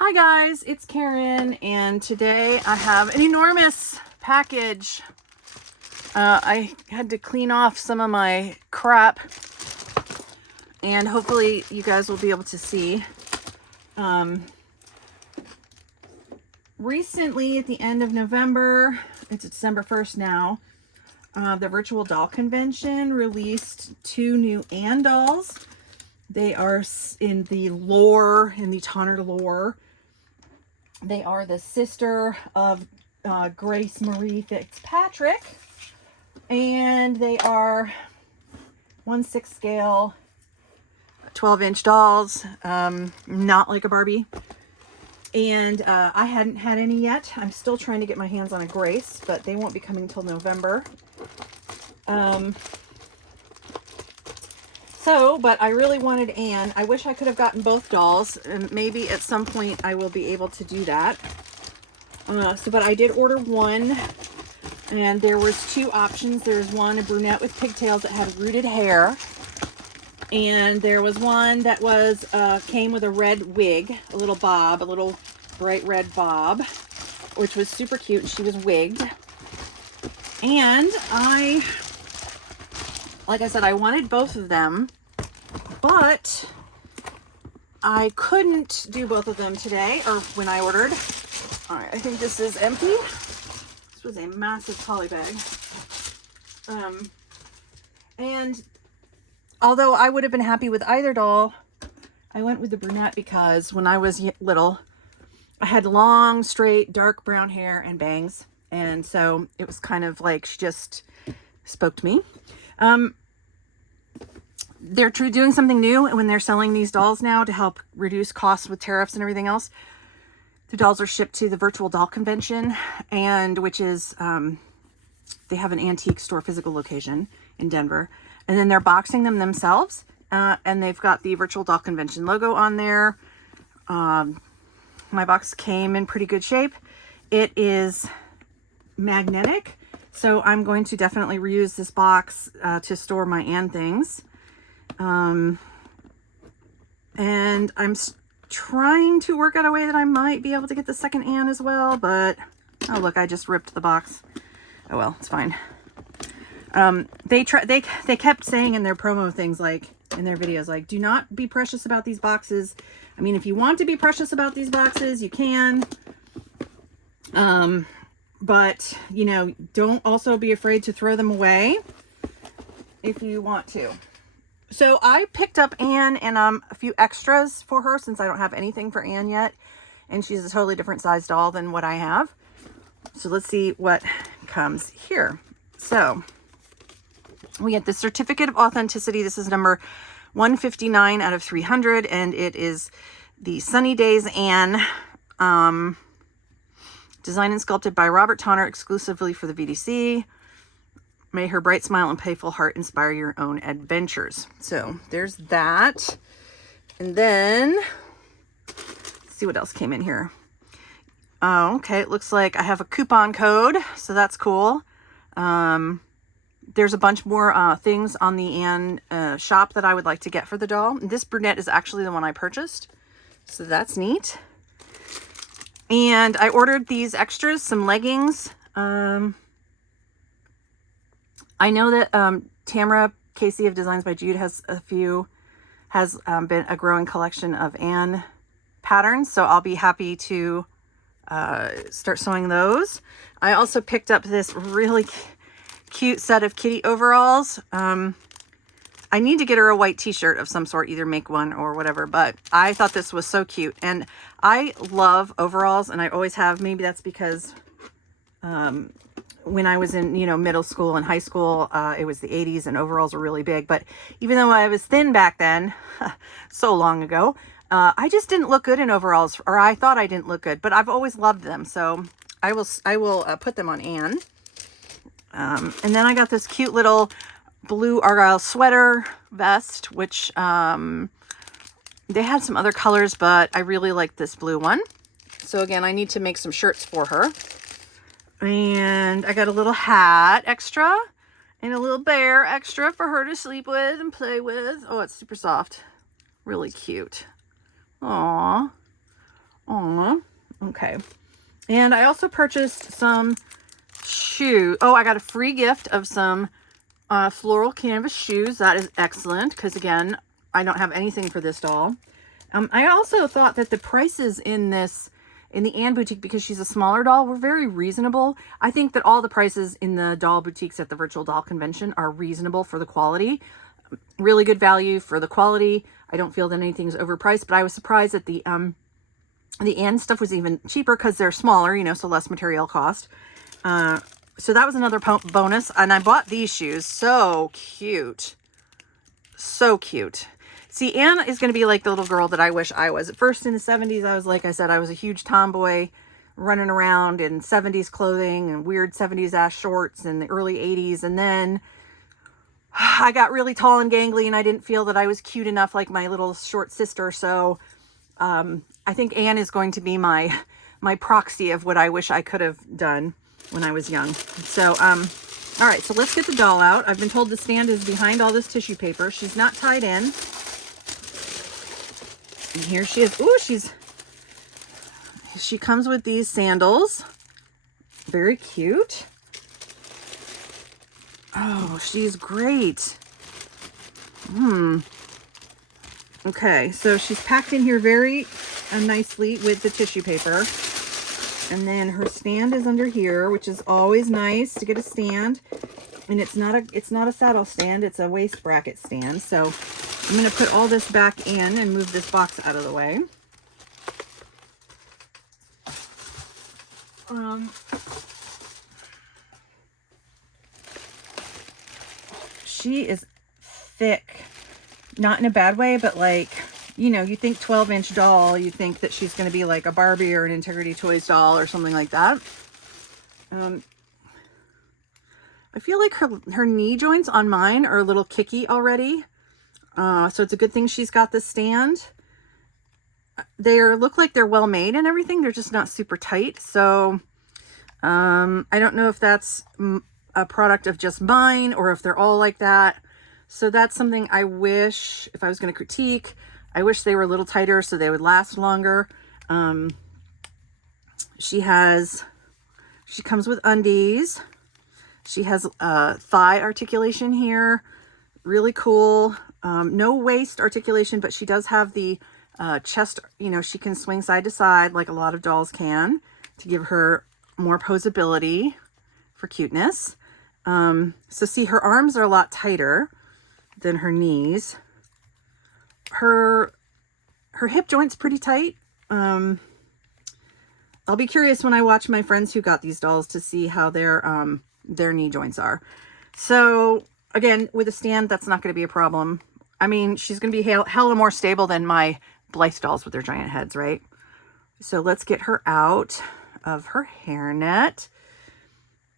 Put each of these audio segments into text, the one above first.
Hi guys, it's Karen, and today I have an enormous package. I had to clean off some of my crap, and hopefully you guys will be able to see. Recently, at the end of November, it's December 1st now, the Virtual Doll Convention released 2 new Ann dolls. They are in the Tonner lore. They are the sister of Grace Marie Fitzpatrick, and they are 1/6 scale, 12-inch dolls, not like a Barbie. And I hadn't had any yet. I'm still trying to get my hands on a Grace, but they won't be coming until November. But I really wanted Anne. I wish I could have gotten both dolls, and maybe at some point I will be able to do that. But I did order one, and there was 2 options. There's one, a brunette with pigtails that had rooted hair, and there was one that was came with a red wig, a little bob, a little bright red bob, which was super cute, and she was wigged. And like I said, I wanted both of them, but I couldn't do both of them today, or when I ordered. All right, I think this is empty. This was a massive poly bag. And although I would have been happy with either doll, I went with the brunette because when I was little, I had long, straight, dark brown hair and bangs. And so it was kind of like she just spoke to me. They're doing something new when they're selling these dolls now to help reduce costs with tariffs and everything else. The dolls are shipped to the Virtual Doll Convention, and which is, they have an antique store physical location in Denver, and then they're boxing them themselves, and they've got the Virtual Doll Convention logo on there. My box came in pretty good shape. It is magnetic, so I'm going to definitely reuse this box to store my Ann things. And I'm trying to work out a way that I might be able to get the second Ann as well, but oh look, I just ripped the box. Oh well, it's fine. They kept saying in their promo things, like in their videos, like, do not be precious about these boxes. I mean, if you want to be precious about these boxes, you can. But you know, don't also be afraid to throw them away if you want to. So I picked up Anne and a few extras for her since I don't have anything for Anne yet. And she's a totally different size doll than what I have. So let's see what comes here. So we get the Certificate of Authenticity. This is number 159 out of 300. And it is the Sunny Days Anne, designed and sculpted by Robert Tonner exclusively for the VDC. May her bright smile and playful heart inspire your own adventures. So there's that. And then, let's see what else came in here. Oh, okay. It looks like I have a coupon code, so that's cool. There's a bunch more things on the Ann shop that I would like to get for the doll. This brunette is actually the one I purchased, so that's neat. And I ordered these extras, some leggings. I know that Tamara Casey of Designs by Jude has been a growing collection of Ann patterns, so I'll be happy to start sewing those. I also picked up this really cute set of kitty overalls. I need to get her a white t-shirt of some sort, either make one or whatever, but I thought this was so cute. And I love overalls, and I always have. Maybe that's because when I was in, middle school and high school, it was the 80s and overalls were really big. But even though I was thin back then, so long ago, I just didn't look good in overalls, or I thought I didn't look good, but I've always loved them. So I will put them on Anne. And then I got this cute little blue Argyle sweater vest, which they had some other colors, but I really like this blue one. So again, I need to make some shirts for her. And I got a little hat extra and a little bear extra for her to sleep with and play with. Oh, it's super soft. Really cute. Aww. Aww. Okay. And I also purchased some shoes. Oh, I got a free gift of some floral canvas shoes. That is excellent because, again, I don't have anything for this doll. I also thought that the prices in the Anne boutique, because she's a smaller doll, were very reasonable. I think that all the prices in the doll boutiques at the virtual doll convention are reasonable for the quality. Really good value for the quality. I don't feel that anything's overpriced, but I was surprised that the Anne stuff was even cheaper because they're smaller, you know, so less material cost. So that was another bonus. And I bought these shoes. So cute. So cute. See, Anne is going to be like the little girl that I wish I was. At first in the 70s, I was, like I said, I was a huge tomboy running around in 70s clothing and weird 70s ass shorts in the early 80s. And then I got really tall and gangly and I didn't feel that I was cute enough like my little short sister. So I think Anne is going to be my proxy of what I wish I could have done when I was young. So, all right, so let's get the doll out. I've been told the stand is behind all this tissue paper. She's not tied in. And here she is. Ooh, she comes with these sandals. Very cute. Oh, she's great. Okay, so she's packed in here very nicely with the tissue paper. And then her stand is under here, which is always nice to get a stand. And it's not a saddle stand, it's a waist bracket stand. So I'm going to put all this back in and move this box out of the way. She is thick, not in a bad way, but like, you know, you think 12-inch doll, you think that she's going to be like a Barbie or an Integrity Toys doll or something like that. I feel like her knee joints on mine are a little kicky already. So it's a good thing she's got the stand. They look like they're well made and everything. They're just not super tight. So I don't know if that's a product of just mine or if they're all like that. So that's something I wish, if I was going to critique, I wish they were a little tighter so they would last longer. She comes with undies. She has thigh articulation here. Really cool. No waist articulation, but she does have the chest, you know, she can swing side to side like a lot of dolls can to give her more posability for cuteness. So see, her arms are a lot tighter than her knees. Her hip joint's pretty tight. I'll be curious when I watch my friends who got these dolls to see how their knee joints are. So again, with a stand, that's not going to be a problem. I mean, she's going to be hella more stable than my Blythe dolls with their giant heads, right? So let's get her out of her hairnet.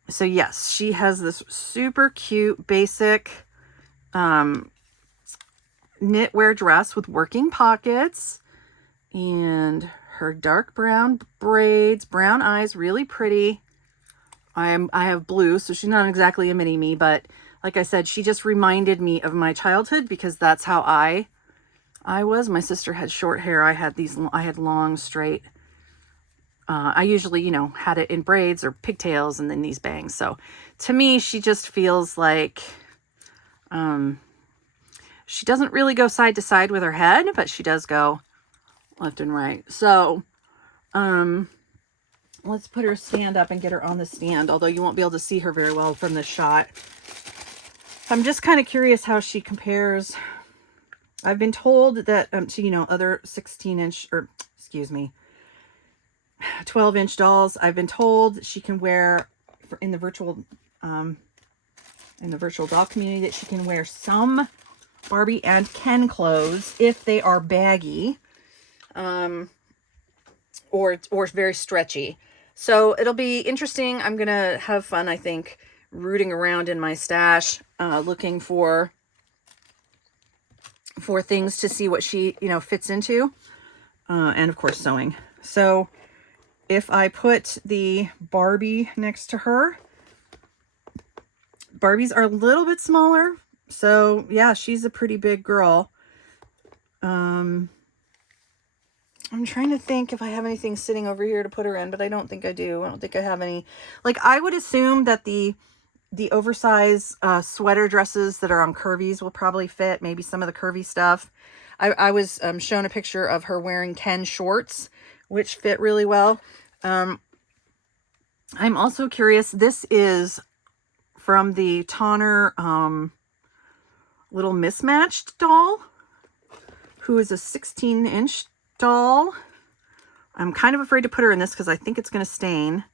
So yes, she has this super cute, basic knitwear dress with working pockets and her dark brown braids, brown eyes, really pretty. I have blue, so she's not exactly a mini me, but like I said, she just reminded me of my childhood because that's how I was. My sister had short hair. I had long, straight. I usually, you know, had it in braids or pigtails and then these bangs. So to me, she just feels like, she doesn't really go side to side with her head, but she does go left and right. So, let's put her stand up and get her on the stand, although you won't be able to see her very well from this shot. I'm just kind of curious how she compares. I've been told that, to, you know, other 16-inch, or excuse me, 12-inch dolls. I've been told she can wear, in the virtual doll community, that she can wear some Barbie and Ken clothes if they are baggy, or very stretchy. So it'll be interesting. I'm gonna have fun, I think, rooting around in my stash, looking for things to see what she, you know, fits into, and of course sewing. So if I put the Barbie next to her, Barbies are a little bit smaller. So yeah, she's a pretty big girl. I'm trying to think if I have anything sitting over here to put her in, but I don't think I do. I don't think I have any. Like, I would assume that the oversized sweater dresses that are on curvies will probably fit. Maybe some of the curvy stuff. I was shown a picture of her wearing Ken shorts, which fit really well. I'm also curious. This is from the Tonner little mismatched doll, who is a 16-inch doll. I'm kind of afraid to put her in this because I think it's going to stain,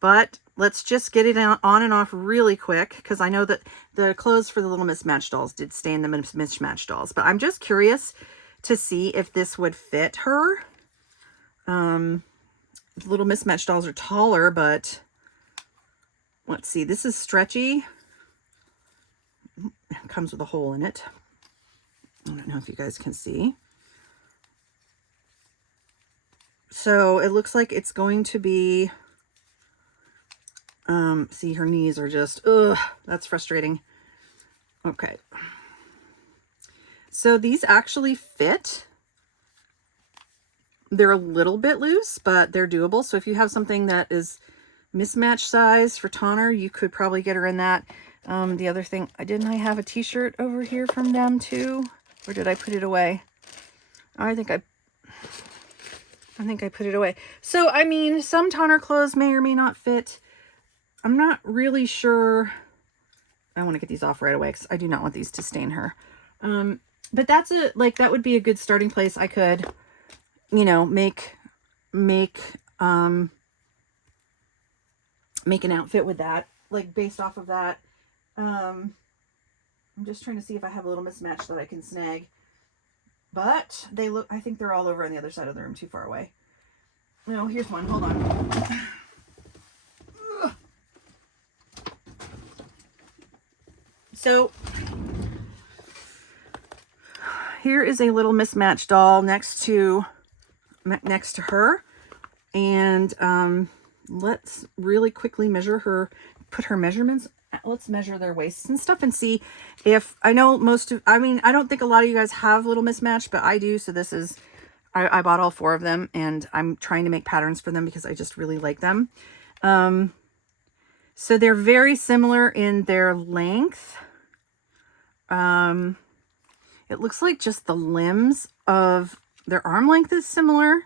but let's just get it on and off really quick, because I know that the clothes for the little mismatched dolls did stain the mismatched dolls, but I'm just curious to see if this would fit her. The little mismatched dolls are taller, but let's see. This is stretchy. It comes with a hole in it. I don't know if you guys can see. So it looks like it's going to be, see, her knees are just, ugh, that's frustrating. Okay. So these actually fit. They're a little bit loose, but they're doable. So if you have something that is mismatched size for Tonner, you could probably get her in that. The other thing, didn't I have a t-shirt over here from them too? Or did I put it away? I think I put it away. So, I mean, some Tonner clothes may or may not fit. I'm not really sure. I want to get these off right away because I do not want these to stain her. But that's that would be a good starting place. I could, you know, make an outfit with that, like based off of that. I'm just trying to see if I have a little mismatch that I can snag. But they look, I think they're all over on the other side of the room, too far away. No, here's one. Hold on. So here is a little mismatched doll next to her. And let's really quickly measure her, put her measurements. Let's measure their waists and stuff and see if, I know I don't think a lot of you guys have little mismatch, but I do. So this is, I bought all 4 of them, and I'm trying to make patterns for them because I just really like them. So they're very similar in their length. It looks like just the limbs of their arm length is similar.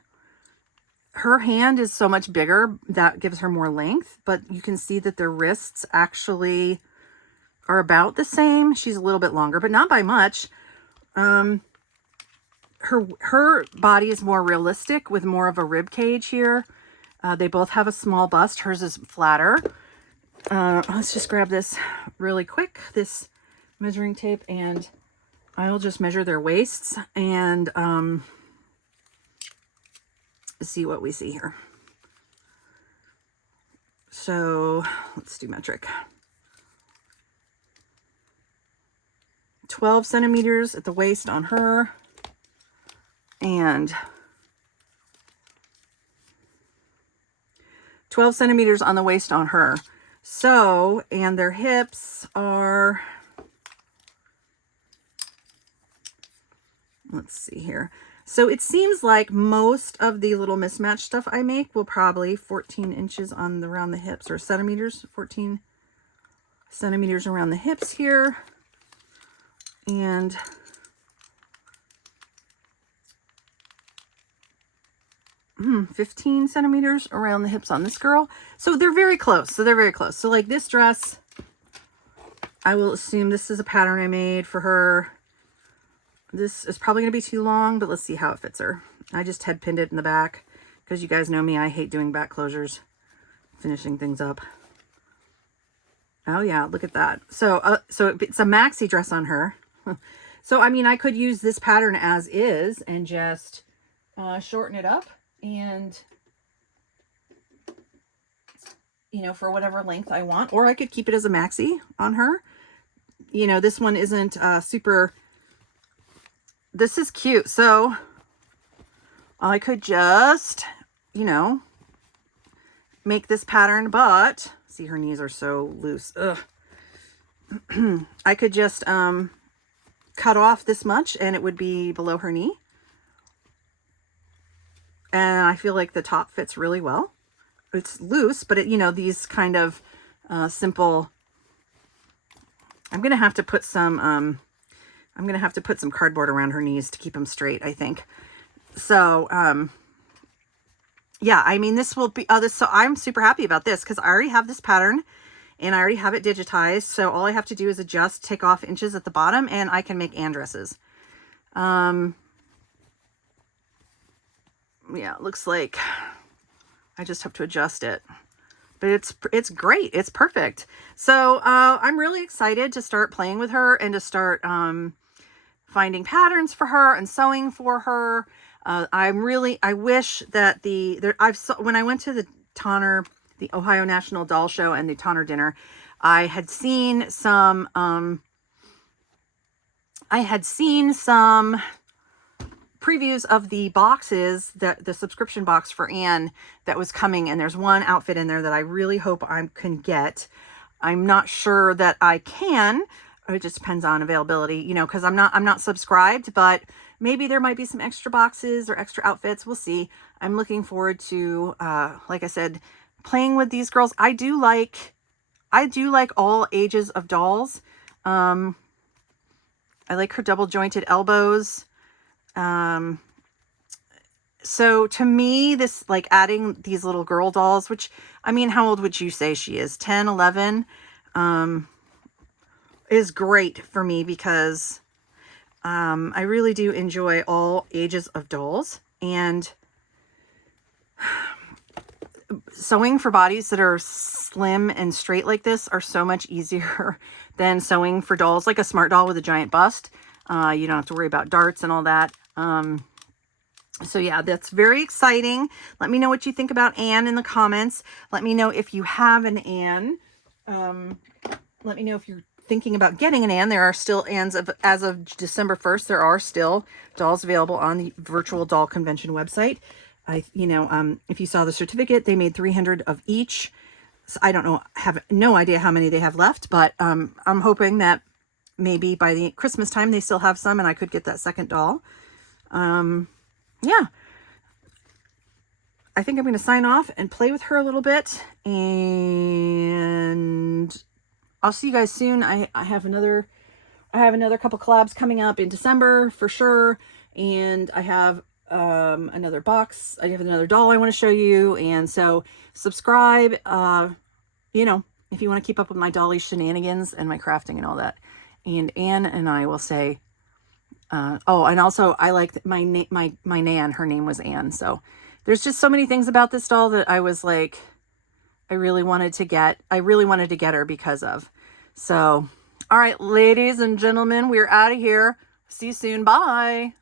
Her hand is so much bigger, that gives her more length, but you can see that their wrists actually are about the same. She's a little bit longer, but not by much. Her body is more realistic with more of a rib cage here. They both have a small bust. Hers is flatter. Let's just grab this really quick, this measuring tape, and I'll just measure their waists and see what we see here. So let's do metric. 12 centimeters at the waist on her, and 12 centimeters on the waist on her. So, and their hips are, let's see here. So it seems like most of the little mismatched stuff I make will probably 14 inches on around the hips, or centimeters, 14 centimeters around the hips here. And hmm, 15 centimeters around the hips on this girl. So they're very close. So like this dress, I will assume this is a pattern I made for her. This is probably going to be too long, but let's see how it fits her. I just head pinned it in the back because you guys know me. I hate doing back closures, finishing things up. Oh yeah, look at that. So, so it's a maxi dress on her. So, I mean, I could use this pattern as is and just shorten it up and, you know, for whatever length I want. Or I could keep it as a maxi on her. You know, this one isn't super... This is cute. So I could just, you know, make this pattern, but see, her knees are so loose. Ugh. I could just cut off this much and it would be below her knee. And I feel like the top fits really well. It's loose, but it, you know, these kind of simple, I'm going to have to put some, cardboard around her knees to keep them straight, I think. So, yeah, I mean, this will be, so I'm super happy about this because I already have this pattern and I already have it digitized. So all I have to do is adjust, take off inches at the bottom, and I can make and dresses. Yeah, it looks like I just have to adjust it, but it's great. It's perfect. So, I'm really excited to start playing with her and to start, finding patterns for her and sewing for her. I wish that when I went to the Ohio National Doll Show and the Tonner dinner, I had seen some previews of the boxes, the subscription box for Anne that was coming, and there's one outfit in there that I really hope I can get. I'm not sure that I can. It just depends on availability, you know, because I'm not subscribed, but maybe there might be some extra boxes or extra outfits. We'll see. I'm looking forward to, like I said, playing with these girls. I do like all ages of dolls. I like her double jointed elbows. So to me, this, like, adding these little girl dolls, which, I mean, how old would you say she is? 10, 11, is great for me because, I really do enjoy all ages of dolls, and sewing for bodies that are slim and straight like this are so much easier than sewing for dolls like a smart doll with a giant bust. You don't have to worry about darts and all that. So yeah, that's very exciting. Let me know what you think about Anne in the comments. Let me know if you have an Anne. Let me know if you're thinking about getting an Anne. There are still Annes as of December 1st. There are still dolls available on the Virtual Doll Convention website. If you saw the certificate, they made 300 of each. So I don't know, have no idea how many they have left, but I'm hoping that maybe by the Christmas time they still have some and I could get that second doll. Yeah. I think I'm going to sign off and play with her a little bit, and I'll see you guys soon. I have another couple collabs coming up in December for sure, and I have another box. I have another doll I want to show you, and so subscribe. You know, if you want to keep up with my dolly shenanigans and my crafting and all that. And Anne and I will say, and also I like my Nan. Her name was Anne. So there's just so many things about this doll that I was like, I really wanted to get her because of. So, all right, ladies and gentlemen, we're out of here. See you soon. Bye.